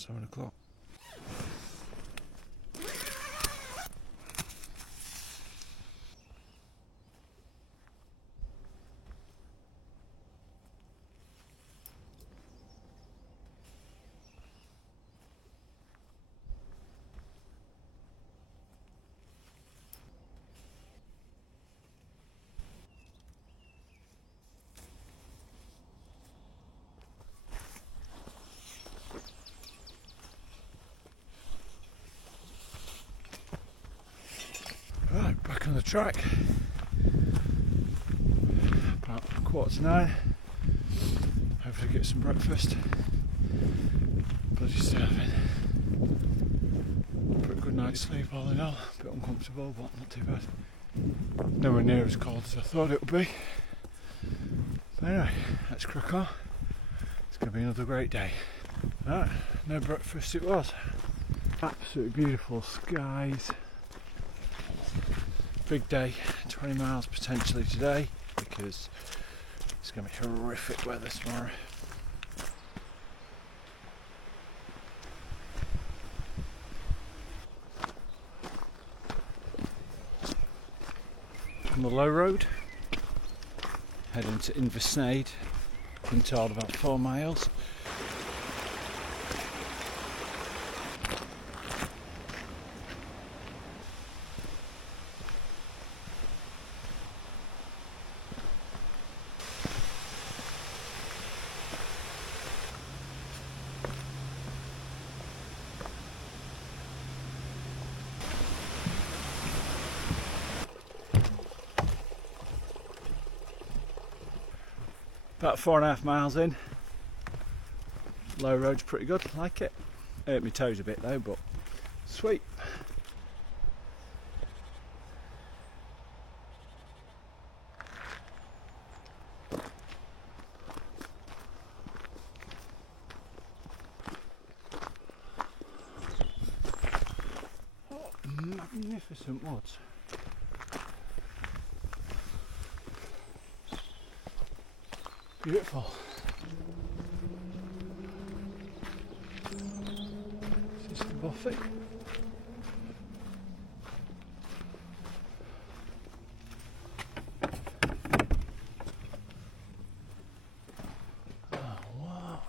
7 o'clock. Right, back on the track. About 8:45. Hopefully get some breakfast. Bloody starving. Pretty good night's sleep all in all. A bit uncomfortable, but not too bad. Nowhere near as cold as I thought it would be. But anyway, let's crack on. It's going to be another great day. Right, no breakfast it was. Absolutely beautiful skies. Big day, 20 miles potentially today because it's going to be horrific weather tomorrow. On the low road, heading to Inversnaid, in total about 4 miles. About 4.5 miles in. Low road's pretty good, like it. Hurt my toes a bit though, but sweet. Oh, magnificent woods. Beautiful. This is the Buffy. Oh wow.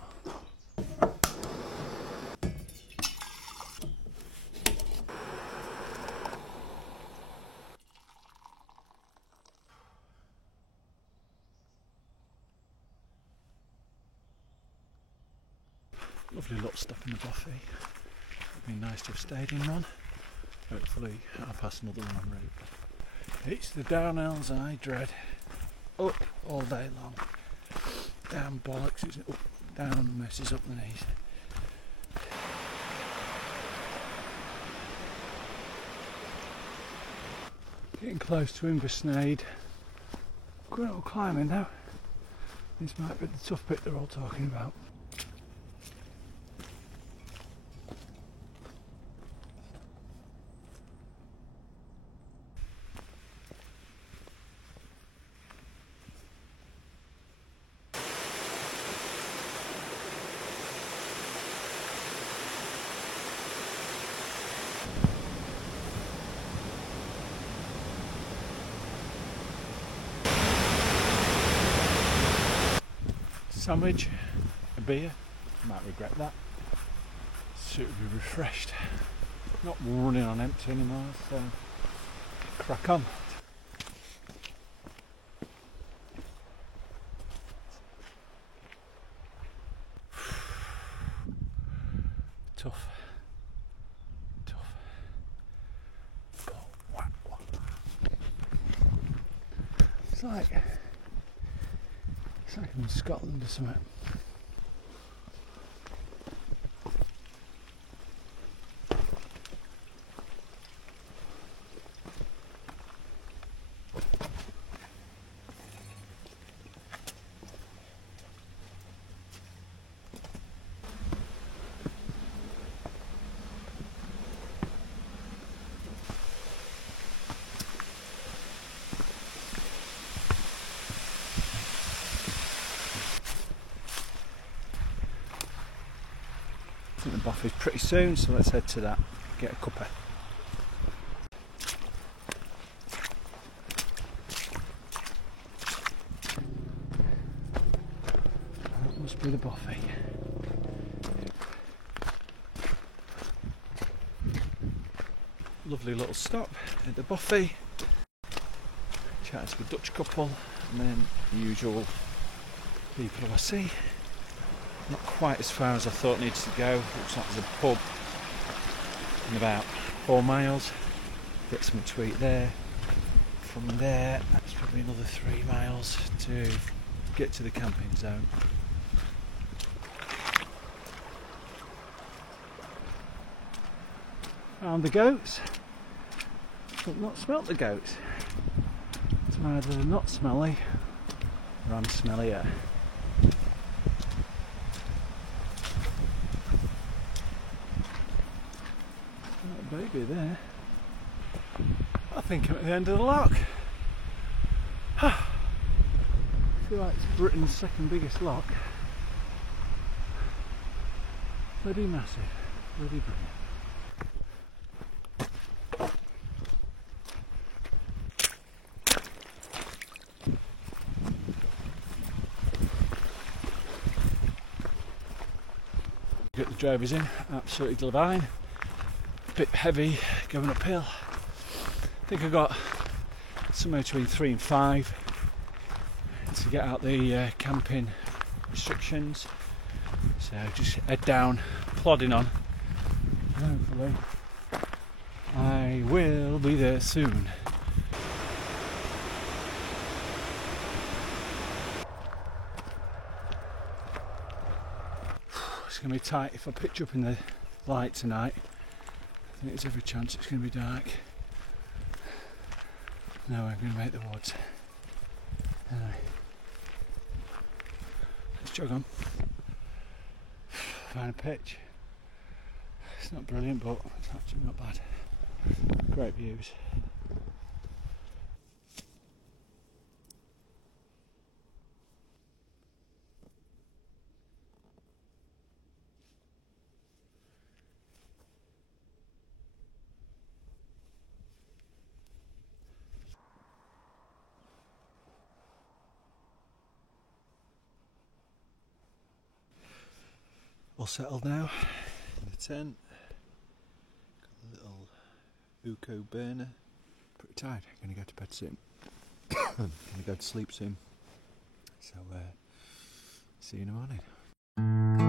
Lovely little stuff in the Buffy. It'd be nice to have stayed in one. Hopefully I'll pass another one en route. It's the downhills I dread. Up all day long. Down bollocks, it's up, down messes up the knees. Getting close to Inversnaid. Good little climbing now. This might be the tough bit they're all talking about. Sandwich, a beer, might regret that. Suitably refreshed. Not running on empty anymore, so crack on. Tough. It's like I'm in Scotland or something. Boffies pretty soon, so let's head to that, get a cuppa. That must be the Boffey. Lovely little stop at the Boffey. Chatting to a Dutch couple, and then the usual people I see. Not quite as far as I thought needed to go. Looks like there's a pub in about 4 miles. Get some to eat there. From there, that's probably another 3 miles to get to the camping zone. Found the goats, but not smelt the goats. So either they're not smelly or I'm smellier. Baby there. I think I'm at the end of the lock. I feel like it's Britain's second biggest lock. Bloody massive, bloody brilliant. Get the drivers in, absolutely divine. Bit heavy going uphill. I think I got somewhere between 3 and 5 to get out the camping restrictions. So just head down, plodding on. Hopefully I will be there soon. It's going to be tight if I pitch up in the light tonight. I think there's every chance it's going to be dark. No, I'm going to make the woods. Anyway, let's jog on. Find a pitch. It's not brilliant, but it's actually not bad. Great views. All settled now in the tent. Got the little Uco burner. Pretty tired. I'm going to go to bed soon. I'm going to go to sleep soon. So see you in the morning.